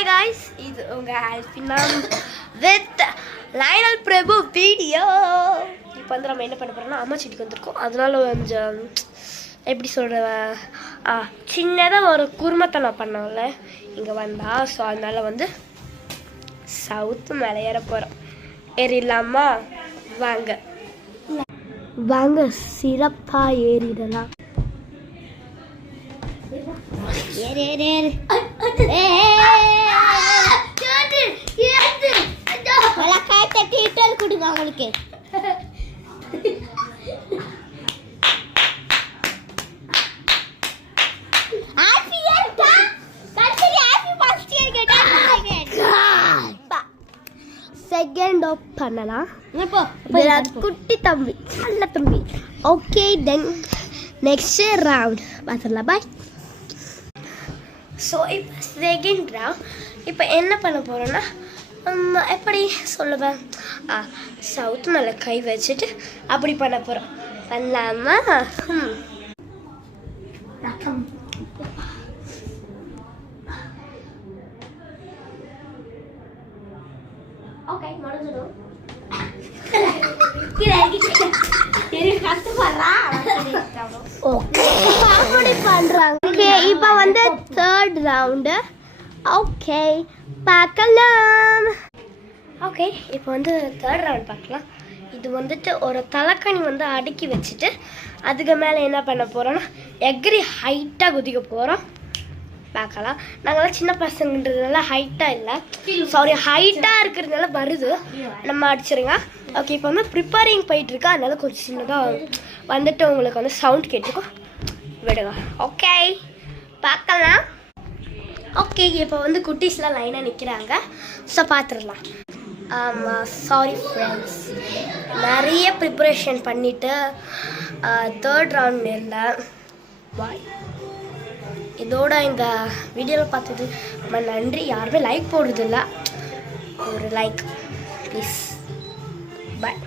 Hi guys, இது உங்க ஆல்பினா with Lionel Prabhu video. இப்போ வந்து நம்ம என்ன பண்ண போறோம்னா அம்மா செடிக்கு வந்திருக்கோம். அதனால கொஞ்சம் எப்படி சொல்ற சின்னதாக ஒரு குருமத்தனம் பண்ணோம்ல இங்கே வந்தா. ஸோ அதனால வந்து சவுத்து மேலே ஏற போகிறோம். ஏறிடலாமா? வாங்க வாங்க சிறப்பாக ஏறிடலாம். ஏறு ஏறு ஏறு கொடுங்க அவங்களுக்கு. செகண்ட் ஆஃப் பண்ணலாம். குட்டி தம்பி நல்ல தம்பி. ஓகே தென் நெக்ஸ்ட் ரவுண்ட் பார்த்துடலாம். பாய். ஸோ இப்போ செகண்ட் ரவுண்ட். இப்போ என்ன பண்ண போகிறோன்னா எப்படி சொல்லுவேன், சவுத் மேலே கை வச்சுட்டு அப்படி பண்ண போகிறோம். பண்ணலாமா? ஓகே முடிஞ்சிடும். அப்படி பண்றாங்க. ஓகே இப்போ வந்து தேர்ட் ரவுண்டு. ஓகே பார்க்கலாம். ஓகே இப்போ வந்து தேர்ட் ரவுண்ட் பார்க்கலாம். இது வந்துட்டு ஒரு தலைக்கணி வந்து அடுக்கி வச்சுட்டு அதுக்கு மேலே என்ன பண்ண போகிறோன்னா எக்ரி ஹைட்டாக குதிக்க போகிறோம். பார்க்கலாம். நாங்கள்லாம் சின்ன பசங்கன்றதுனால ஹைட்டாக இல்லை, சாரி ஹைட்டாக இருக்கிறதுனால வருது. நம்ம அடிச்சிருங்க. ஓகே இப்போ வந்து ப்ரிப்பேரிங் போயிட்டுருக்கு. அதனால கொஞ்சம் சின்னதாக வந்துட்டு உங்களுக்கு வந்து சவுண்ட் கேட்டுக்கும். விடுங்க. ஓகே பார்க்கலாம். ஓகே இப்போ வந்து குட்டீஸ்லாம் லைனாக நிற்கிறாங்க. ஸோ பார்த்துடலாம். ஆமாம், சாரி ஃப்ரெண்ட்ஸ், நிறைய ப்ரிப்பரேஷன் பண்ணிவிட்டு தேர்ட் ரவுண்ட் இல்லை. பாய். இதோட இந்த வீடியோவில் பார்த்தது ரொம்ப நன்றி. யாருமே லைக் போடுறதில்ல, ஒரு லைக் ப்ளீஸ். பாய்.